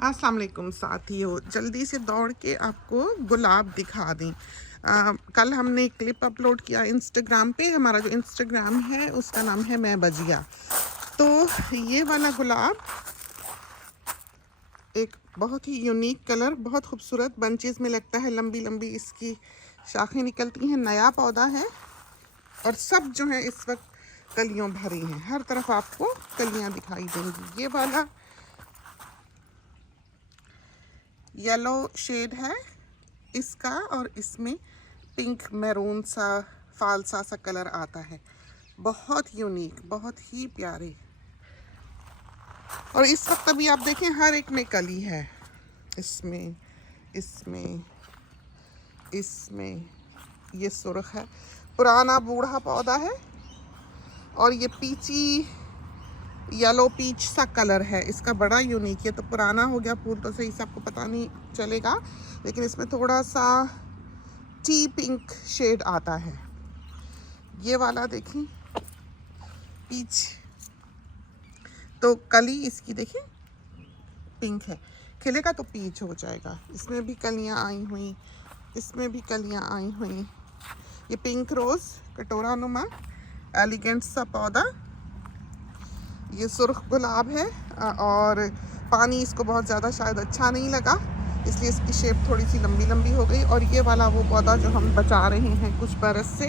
अस्सलाम वालेकुम साथियों, जल्दी से दौड़ के आपको गुलाब दिखा दें। कल हमने एक क्लिप अपलोड किया इंस्टाग्राम पे। हमारा जो इंस्टाग्राम है उसका नाम है मैं बजिया। तो ये वाला गुलाब एक बहुत ही यूनिक कलर, बहुत खूबसूरत बंचेस में लगता है, लंबी लंबी इसकी शाखें निकलती हैं। नया पौधा है और सब जो है इस वक्त कलियों भरी हैं, हर तरफ आपको कलियां दिखाई देंगी। ये वाला येलो शेड है इसका और इसमें पिंक मैरून सा फालसा सा कलर आता है। बहुत यूनिक, बहुत ही प्यारे। और इस वक्त अभी आप देखें हर एक में कली है। इसमें इसमें इसमें ये सुर्ख है, पुराना बूढ़ा पौधा है और ये पीची येलो पीच सा कलर है इसका, बड़ा यूनिक। ये तो पुराना हो गया फूल तो सही से आपको पता नहीं चलेगा, लेकिन इसमें थोड़ा सा टी पिंक शेड आता है। ये वाला देखें पीच, तो कली इसकी देखें पिंक है, खिलेगा तो पीच हो जाएगा। इसमें भी कलियां आई हुई, इसमें भी कलियां आई हुई। ये पिंक रोज कटोरा नुमा एलिगेंट सा पौधा, ये सुर्ख गुलाब है और पानी इसको बहुत ज़्यादा शायद अच्छा नहीं लगा, इसलिए इसकी शेप थोड़ी सी लंबी लंबी हो गई। और ये वाला वो पौधा जो हम बचा रहे हैं कुछ बरस से,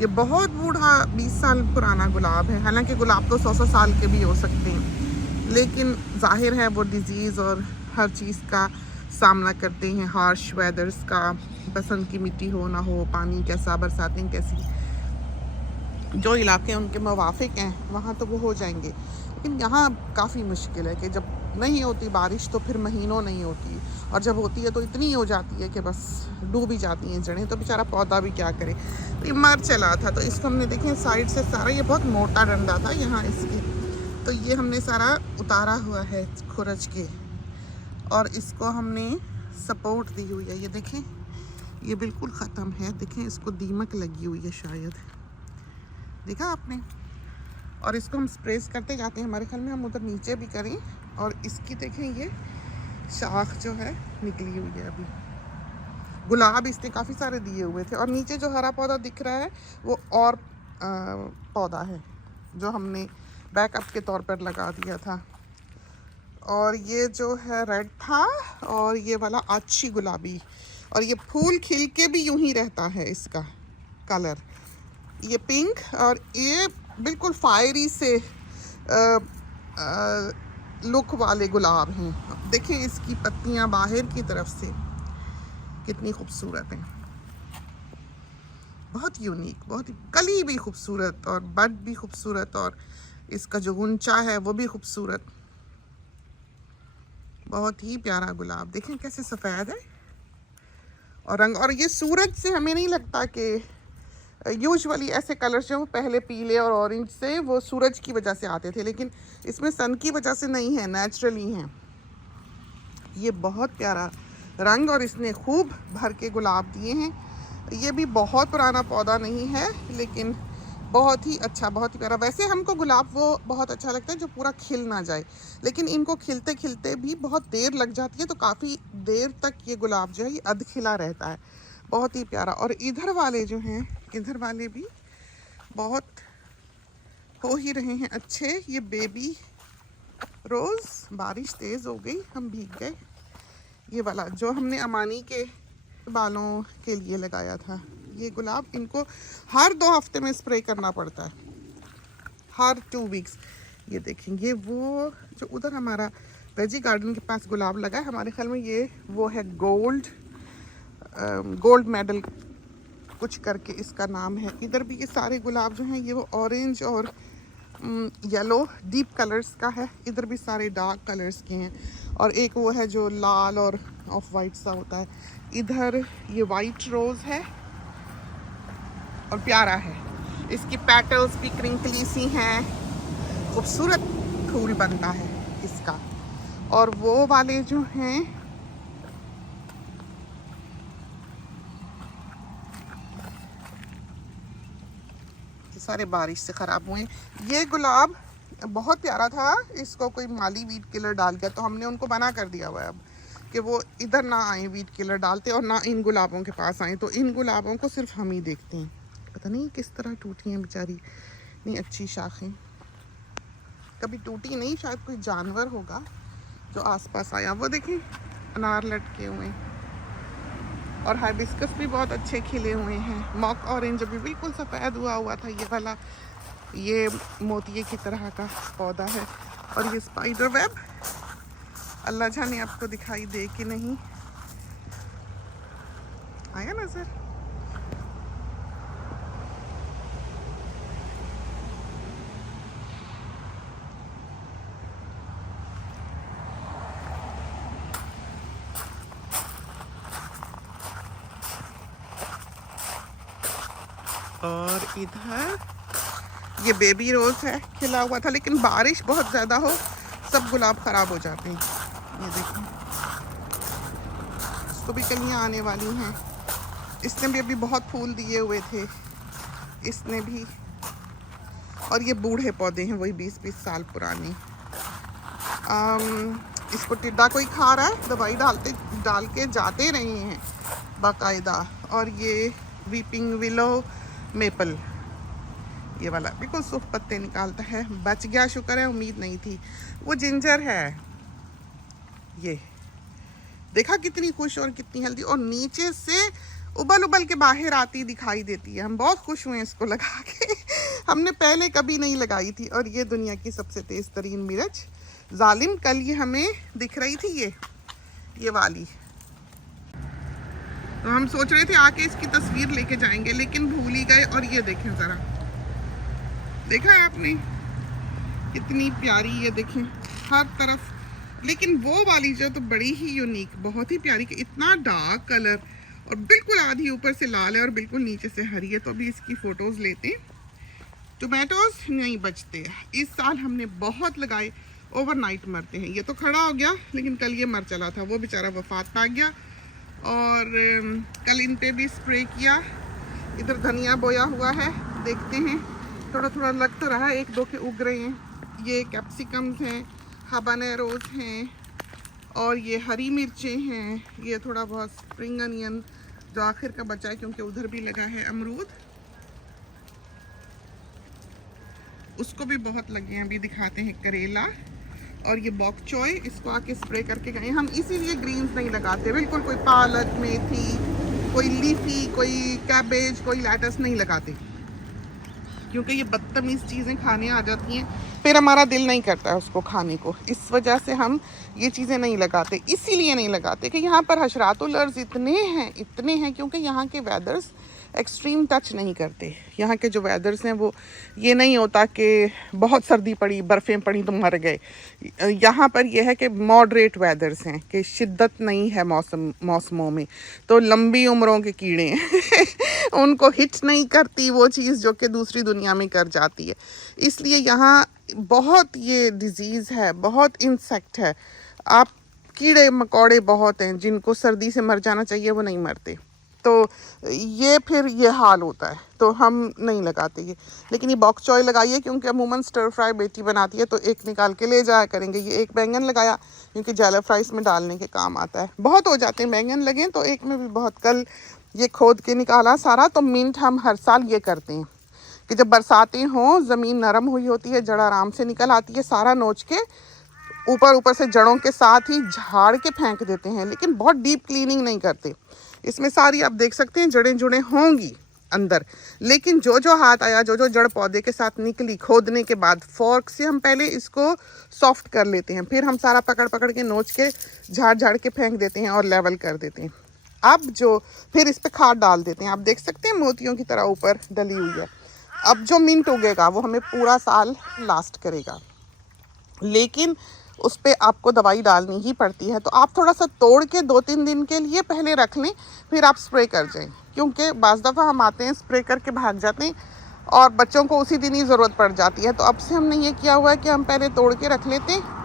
ये बहुत बूढ़ा 20 साल पुराना गुलाब है। हालांकि गुलाब तो 100 साल के भी हो सकते हैं, लेकिन जाहिर है वो डिज़ीज़ और हर चीज़ का सामना करते हैं, हार्श वेदर्स का, पसंद की मिट्टी हो ना हो, पानी कैसा, बरसातें कैसी। जो इलाके उनके मुवाफिक हैं वहाँ तो वो हो जाएंगे, लेकिन यहाँ काफ़ी मुश्किल है कि जब नहीं होती बारिश तो फिर महीनों नहीं होती, और जब होती है तो इतनी हो जाती है कि बस डूब ही जाती हैं जड़ें। तो बेचारा पौधा भी क्या करे, तो ये मर चला था। तो इसको हमने देखें साइड से सारा, ये बहुत मोटा डंडा था यहाँ इसके, तो ये हमने सारा उतारा हुआ है खुरच के और इसको हमने सपोर्ट दी हुई है। ये देखें ये बिल्कुल ख़त्म है, देखें इसको दीमक लगी हुई है शायद, देखा आपने। और इसको हम स्प्रेस करते जाते हैं, हमारे ख्याल में हम उधर नीचे भी करें। और इसकी देखें ये शाख जो है निकली हुई है अभी। गुलाब इसने काफ़ी सारे दिए हुए थे। और नीचे जो हरा पौधा दिख रहा है वो और पौधा है जो हमने बैकअप के तौर पर लगा दिया था। और ये जो है रेड था, और ये वाला अच्छी गुलाबी, और ये फूल खिल के भी यूं ही रहता है इसका कलर, ये पिंक। और ये बिल्कुल फायरी से लुक वाले गुलाब हैं। देखिए इसकी पत्तियां बाहर की तरफ से कितनी खूबसूरत हैं, बहुत यूनिक, बहुत ही कली भी खूबसूरत और बड भी खूबसूरत, और इसका जो गुंचा है वो भी खूबसूरत। बहुत ही प्यारा गुलाब, देखें कैसे सफ़ेद है और रंग। और ये सूरज से हमें नहीं लगता कि यूजुअली ऐसे कलर्स जो पहले पीले और ऑरेंज से वो सूरज की वजह से आते थे, लेकिन इसमें सन की वजह से नहीं है, नेचुरली हैं। ये बहुत प्यारा रंग और इसने खूब भर के गुलाब दिए हैं। ये भी बहुत पुराना पौधा नहीं है, लेकिन बहुत ही अच्छा, बहुत ही प्यारा। वैसे हमको गुलाब वो बहुत अच्छा लगता है जो पूरा खिल ना जाए, लेकिन इनको खिलते खिलते भी बहुत देर लग जाती है, तो काफ़ी देर तक ये गुलाब जो है ये अध खिला रहता है। बहुत ही प्यारा। और इधर वाले जो हैं, इधर वाले भी बहुत हो ही रहे हैं अच्छे। ये बेबी रोज़, बारिश तेज़ हो गई, हम भीग गए। ये वाला जो हमने अमानी के बालों के लिए लगाया था, ये गुलाब, इनको हर 2 हफ्ते में स्प्रे करना पड़ता है, हर 2 वीक्स। ये देखेंगे वो जो उधर हमारा वेजी गार्डन के पास गुलाब लगा है, हमारे ख्याल में ये वो है गोल्ड मेडल कुछ करके इसका नाम है। इधर भी ये सारे गुलाब जो हैं ये वो ऑरेंज और येलो डीप कलर्स का है। इधर भी सारे डार्क कलर्स के हैं, और एक वो है जो लाल और ऑफ वाइट सा होता है। इधर ये वाइट रोज़ है और प्यारा है, इसकी पेटल्स भी क्रिंकली सी हैं, खूबसूरत फूल बनता है इसका। और वो वाले जो हैं सारे बारिश से ख़राब हुए। ये गुलाब बहुत प्यारा था। इसको कोई माली वीड किलर डाल गया तो हमने उनको मना कर दिया हुआ है अब कि वो इधर ना आए वीड किलर डालते और ना इन गुलाबों के पास आए। तो इन गुलाबों को सिर्फ हम ही देखते हैं। पता नहीं किस तरह टूटी हैं बेचारी, इतनी अच्छी शाखें। कभी टूटी नहीं, शायद कोई जानवर होगा जो आसपास आया। वो देखें अनार लटके हुए हैं और हाइबिस्कस भी बहुत अच्छे खिले हुए हैं। मॉक ऑरेंज अभी बिल्कुल सफ़ेद हुआ था ये वाला, ये मोतिये की तरह का पौधा है। और ये स्पाइडर वेब, अल्लाह जाने आपको दिखाई दे कि नहीं, आया नजर? और इधर ये बेबी रोज है, खिला हुआ था, लेकिन बारिश बहुत ज़्यादा हो सब गुलाब ख़राब हो जाते हैं। ये देखिए, इसको भी कलियाँ आने वाली हैं। इसने भी अभी बहुत फूल दिए हुए थे, इसने भी। और ये बूढ़े पौधे हैं, वही 20-20 साल पुराने। इसको टिड्डा कोई खा रहा है, दवाई डाल के जाते रहे हैं बाकायदा। और ये वीपिंग विलो मेपल, ये वाला बिल्कुल सूख पत्ते निकालता है, बच गया, शुक्र है, उम्मीद नहीं थी। वो जिंजर है, ये देखा कितनी खुश और कितनी हेल्दी, और नीचे से उबल के बाहर आती दिखाई देती है। हम बहुत खुश हुए इसको लगा के। हमने पहले कभी नहीं लगाई थी। और ये दुनिया की सबसे तेज तरीन मिर्च जालिम, कल ये हमें दिख रही थी ये वाली। तो हम सोच रहे थे आके इसकी तस्वीर लेके जाएंगे, लेकिन भूल ही गए। और ये देखें ज़रा, देखा है आपने कितनी प्यारी, ये देखें हर तरफ। लेकिन वो वाली जो तो बड़ी ही यूनिक, बहुत ही प्यारी, कि इतना डार्क कलर और बिल्कुल आधी ऊपर से लाल है और बिल्कुल नीचे से हरी है। तो अभी इसकी फ़ोटोज़ लेते हैं। टोमेटोज नहीं बचते, इस साल हमने बहुत लगाए, ओवरनाइट मरते हैं। ये तो खड़ा हो गया, लेकिन कल ये मर चला था, वो बेचारा वफात पा गया। और कल इन पे भी स्प्रे किया। इधर धनिया बोया हुआ है, देखते हैं, थोड़ा थोड़ा लग तो रहा है, 1-2 के उग रहे हैं। ये कैप्सिकम्स हैं, हाबानेरोज हैं, और ये हरी मिर्चें हैं। ये थोड़ा बहुत स्प्रिंग अनियन जो आखिर का बचा है, क्योंकि उधर भी लगा है अमरूद, उसको भी बहुत लगे हैं। अभी दिखाते हैं करेला और ये बॉक चॉय, इसको आके स्प्रे करके गए हम। इसीलिए ग्रीन्स नहीं लगाते बिल्कुल, कोई पालक, मेथी, कोई लीफी, कोई कैबेज, कोई लेटस नहीं लगाते, क्योंकि ये बदतमीज़ चीज़ें खाने आ जाती हैं, फिर हमारा दिल नहीं करता है उसको खाने को। इस वजह से हम ये चीज़ें नहीं लगाते। इसीलिए नहीं लगाते कि यहाँ पर हशरातुल अर्ज़ इतने हैं, क्योंकि यहाँ के वेदर्स एक्सट्रीम टच नहीं करते। यहाँ के जो वेदर्स हैं वो ये नहीं होता कि बहुत सर्दी पड़ी, बर्फ़ें पड़ी तो मर गए। यहाँ पर यह है कि मॉडरेट वेदर्स हैं, कि शिद्दत नहीं है मौसमों में। तो लंबी उम्रों के कीड़े हैं उनको हिट नहीं करती वो चीज़ जो कि दूसरी दुनिया में कर जाती है। इसलिए यहाँ बहुत ये डिज़ीज़ है, बहुत इंसेक्ट है। आप कीड़े मकोड़े बहुत हैं, जिनको सर्दी से मर जाना चाहिए वो नहीं मरते। तो ये फिर ये हाल होता है, तो हम नहीं लगाते ये। लेकिन ये बॉक चॉय लगाइए, क्योंकि अमूमन स्टर फ्राई बेटी बनाती है तो एक निकाल के ले जाया करेंगे। ये एक बैंगन लगाया, क्योंकि जैला फ्राइस में डालने के काम आता है। बहुत हो जाते हैं बैंगन लगे, तो एक में भी बहुत। कल ये खोद के निकाला सारा। तो मिंट हम हर साल ये करते हैं कि जब बरसातें हों, ज़मीन नरम हुई होती है, जड़ आराम से निकल आती है, सारा नोच के ऊपर से जड़ों के साथ ही झाड़ के फेंक देते हैं। लेकिन बहुत डीप क्लीनिंग नहीं करते। इसमें सारी आप देख सकते हैं जड़ें जुड़े होंगी अंदर, लेकिन जो जो हाथ आया, जो जो जड़ पौधे के साथ निकली खोदने के बाद, फोर्क से हम पहले इसको सॉफ्ट कर लेते हैं, फिर हम सारा पकड़ के नोच के झाड़ के फेंक देते हैं और लेवल कर देते हैं। अब जो फिर इस पर खाद डाल देते हैं। आप देख सकते हैं मोतियों की तरह ऊपर डली हुई है। अब जो मिंट उगेगा वो हमें पूरा साल लास्ट करेगा, लेकिन उस पर आपको दवाई डालनी ही पड़ती है। तो आप थोड़ा सा तोड़ के 2-3 दिन के लिए पहले रख लें, फिर आप स्प्रे कर जाएं, क्योंकि बाज़ दफ़ा हम आते हैं स्प्रे करके भाग जाते हैं और बच्चों को उसी दिन ही ज़रूरत पड़ जाती है। तो अब से हमने ये किया हुआ है कि हम पहले तोड़ के रख लेते हैं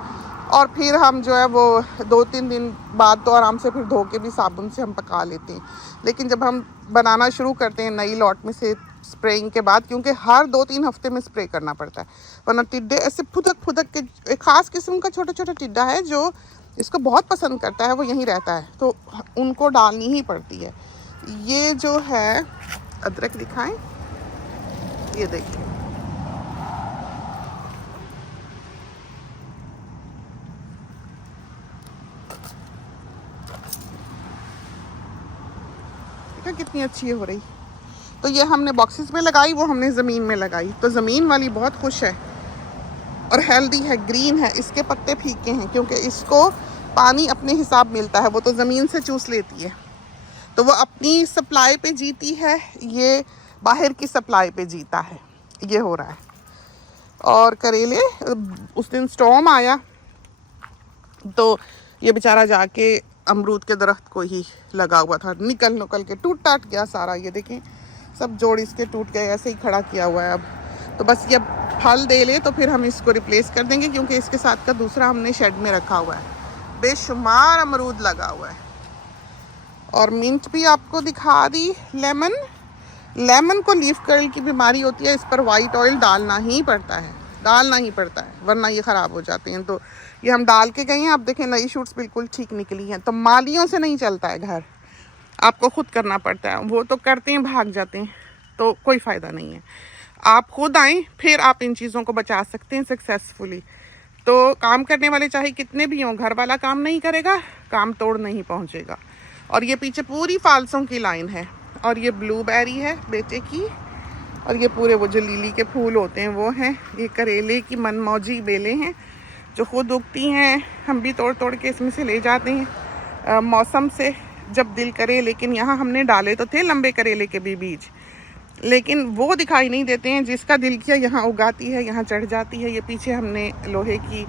और फिर हम जो है वो 2-3 दिन बाद तो आराम से फिर धो के भी साबुन से हम पका लेते हैं। लेकिन जब हम बनाना शुरू करते हैं नई लॉट में से स्प्रेइंग के बाद, क्योंकि हर 2-3 हफ्ते में स्प्रे करना पड़ता है, वरना टिड्डे ऐसे फुदक फुदक के। एक ख़ास किस्म का छोटा छोटा टिड्डा है जो इसको बहुत पसंद करता है, वो यहीं रहता है, तो उनको डालनी ही पड़ती है। ये जो है अदरक दिखाएं, ये देखिए, देखा कितनी अच्छी हो रही। तो ये हमने बॉक्सेस में लगाई, वो हमने ज़मीन में लगाई। तो ज़मीन वाली बहुत खुश है और हेल्दी है, ग्रीन है। इसके पत्ते फीके हैं क्योंकि इसको पानी अपने हिसाब मिलता है, वो तो ज़मीन से चूस लेती है, तो वो अपनी सप्लाई पे जीती है, ये बाहर की सप्लाई पे जीता है। ये हो रहा है। और करेले, उस दिन स्टॉर्म आया तो ये बेचारा जाके अमरूद के दरख्त को ही लगा हुआ था, निकल निकल के टूट टाट गया सारा। ये देखें सब जोड़ इसके टूट गए, ऐसे ही खड़ा किया हुआ है। अब तो बस ये फल दे ले तो फिर हम इसको रिप्लेस कर देंगे, क्योंकि इसके साथ का दूसरा हमने शेड में रखा हुआ है। बेशुमार अमरूद लगा हुआ है। और मिंट भी आपको दिखा दी। लेमन को लीफ कर्ल की बीमारी होती है, इस पर वाइट ऑयल डालना ही पड़ता है, वरना ये ख़राब हो जाते हैं। तो ये हम डाल के गए हैं। आप देखें नई शूट्स बिल्कुल ठीक निकली हैं। तो मालियों से नहीं चलता है घर, आपको खुद करना पड़ता है। वो तो करते हैं, भाग जाते हैं, तो कोई फ़ायदा नहीं है। आप खुद आएँ, फिर आप इन चीज़ों को बचा सकते हैं सक्सेसफुली। तो काम करने वाले चाहे कितने भी हों, घर वाला काम नहीं करेगा, काम तोड़ नहीं पहुँचेगा। और ये पीछे पूरी फालसों की लाइन है, और ये ब्लूबेरी है बेटे की, और ये पूरे वो जो लीली के फूल होते हैं वो हैं। ये करेले की मनमौजी बेलें हैं जो खुद उगती हैं, हम भी तोड़ तोड़ के इसमें से ले जाते हैं मौसम से जब दिल करे। लेकिन यहाँ हमने डाले तो थे लंबे करेले के भी बीज, लेकिन वो दिखाई नहीं देते हैं। जिसका दिल किया यहाँ उगाती है, यहाँ चढ़ जाती है। ये पीछे हमने लोहे की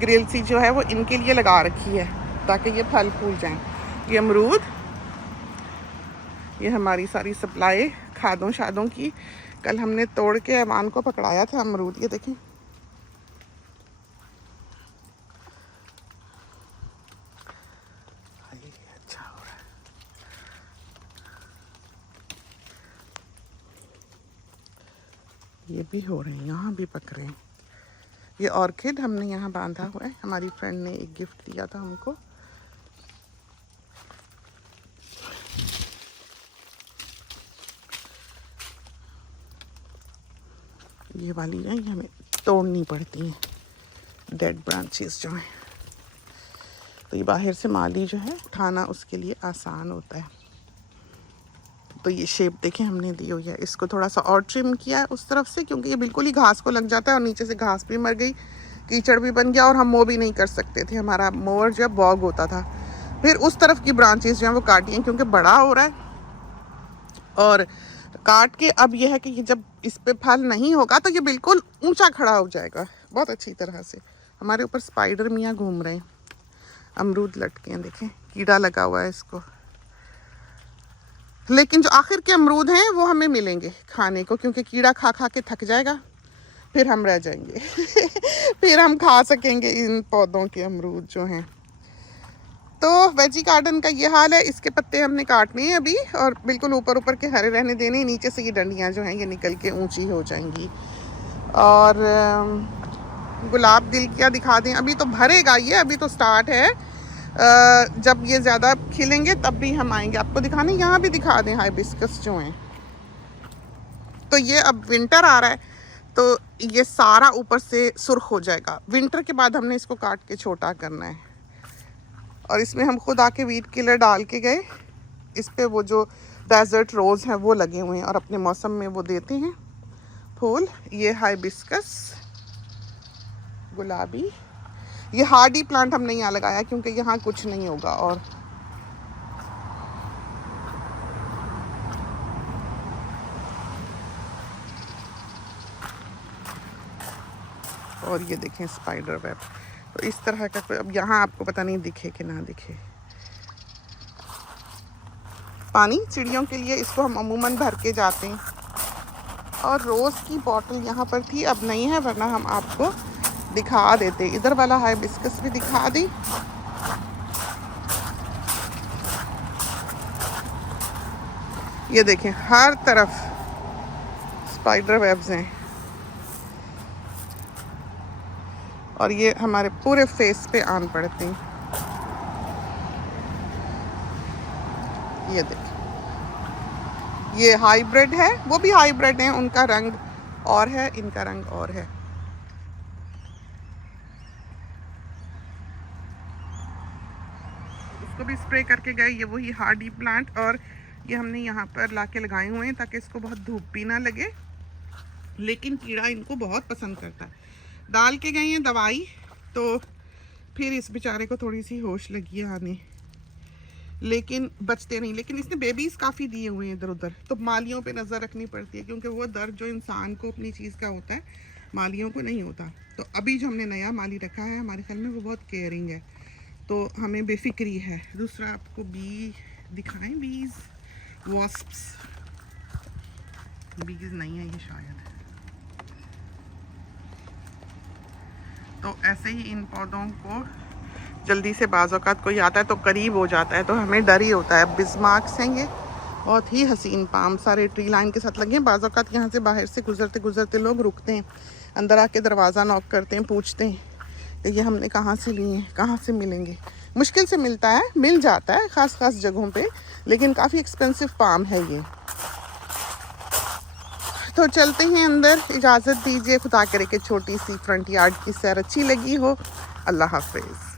ग्रिल सी जो है वो इनके लिए लगा रखी है ताकि ये फल फूल जाएं। ये अमरूद, ये हमारी सारी सप्लाई खादों शादों की। कल हमने तोड़ के अमान को पकड़ाया था अमरूद, ये देखें। अच्छा हो रहा है। ये भी हो रहे हैं, यहाँ भी पक रहे हैं। ये ऑर्किड हमने यहाँ बांधा हुआ है, हमारी फ्रेंड ने एक गिफ्ट दिया था हमको। ये वाली है, ये हमें तोड़नी पड़ती हैं, डेड ब्रांचेस जो हैं। तो ये बाहर से माली जो है उठाना उसके लिए आसान होता है। तो ये शेप देखें हमने दी हुई है। इसको थोड़ा सा और ट्रिम किया है उस तरफ से, क्योंकि ये बिल्कुल ही घास को लग जाता है और नीचे से घास भी मर गई, कीचड़ भी बन गया, और हम वो भी नहीं कर सकते थे। हमारा मोवर जो है बॉग होता था। फिर उस तरफ की ब्रांचेस जो हैं वो काटी हैं, क्योंकि बड़ा हो रहा है। और काट के अब यह है कि ये जब इस पे फल नहीं होगा तो ये बिल्कुल ऊंचा खड़ा हो जाएगा बहुत अच्छी तरह से। हमारे ऊपर स्पाइडर मियाँ घूम रहे हैं। अमरूद लटके हैं, देखें कीड़ा लगा हुआ है इसको। लेकिन जो आखिर के अमरूद हैं वो हमें मिलेंगे खाने को, क्योंकि कीड़ा खा खा के थक जाएगा, फिर हम रह जाएंगे फिर हम खा सकेंगे इन पौधों के अमरूद जो हैं। तो वेजी गार्डन का ये हाल है। इसके पत्ते हमने काटने हैं अभी, और बिल्कुल ऊपर ऊपर के हरे रहने देने। नीचे से ये डंडियाँ जो हैं ये निकल के ऊंची हो जाएंगी। और गुलाब दिल क्या दिखा दें, अभी तो भरेगा ये, अभी तो स्टार्ट है। जब ये ज़्यादा खिलेंगे तब भी हम आएंगे आपको दिखाने। यहाँ भी दिखा दें हाइबिस्कस जो हैं। तो ये अब विंटर आ रहा है तो ये सारा ऊपर से सुर्ख हो जाएगा। विंटर के बाद हमने इसको काट के छोटा करना है। और इसमें हम खुद आके वीट किलर डाल के गए। इस पे वो जो डेजर्ट रोज़ हैं वो लगे हुए हैं, और अपने मौसम में वो देते हैं फूल। ये हाइबिस्कस गुलाबी, ये हार्डी प्लांट हमने यहाँ लगाया क्योंकि यहाँ कुछ नहीं होगा। और ये देखें स्पाइडर वेब। तो इस तरह का कोई, अब यहाँ आपको पता नहीं दिखे कि ना दिखे। पानी चिड़ियों के लिए इसको हम अमूमन भर के जाते हैं। और रोज़ की बॉटल यहाँ पर थी, अब नहीं है, वरना हम आपको दिखा देते। इधर वाला हाइबिस्कस भी दिखा दी। ये देखें हर तरफ स्पाइडर वेब्स हैं और ये हमारे पूरे फेस पे आन पड़ते हैं। ये देखिए, ये हाइब्रिड है, वो भी हाइब्रिड है, उनका रंग और है, इनका रंग और है। उसको भी स्प्रे करके गए, ये वही हार्डी प्लांट, और ये हमने यहाँ पर लाके लगाए हुए हैं ताकि इसको बहुत धूप भी ना लगे, लेकिन कीड़ा इनको बहुत पसंद करता है। डाल के गए हैं दवाई, तो फिर इस बेचारे को थोड़ी सी होश लगी है आने, लेकिन बचते नहीं। लेकिन इसने बेबीज़ काफ़ी दिए हुए हैं इधर उधर, तो मालियों पे नज़र रखनी पड़ती है, क्योंकि वो दर्द जो इंसान को अपनी चीज़ का होता है, मालियों को नहीं होता। तो अभी जो हमने नया माली रखा है, हमारे ख्याल में वो बहुत केयरिंग है, तो हमें बेफिक्री है। दूसरा आपको बी दिखाएं, बीज वॉस्प्स, बीज नहीं है ये शायद। तो ऐसे ही इन पौधों को जल्दी से बाज़ औक़ात कोई आता है तो करीब हो जाता है, तो हमें डर ही होता है। बिस्मार्क्स हैं ये, बहुत ही हसीन पाम, सारे ट्री लाइन के साथ लगे हैं। बाज़ औक़ात यहाँ से बाहर से गुजरते गुजरते लोग रुकते हैं, अंदर आके दरवाज़ा नॉक करते हैं, पूछते हैं ये हमने कहाँ से लिए हैं, कहाँ से मिलेंगे। मुश्किल से मिलता है, मिल जाता है ख़ास जगहों पे, लेकिन काफ़ी एक्सपेंसिव पाम है ये। तो चलते हैं अंदर, इजाज़त दीजिए। खुदा करे कि छोटी सी फ्रंट यार्ड की सैर अच्छी लगी हो। अल्लाह हाफ़िज़।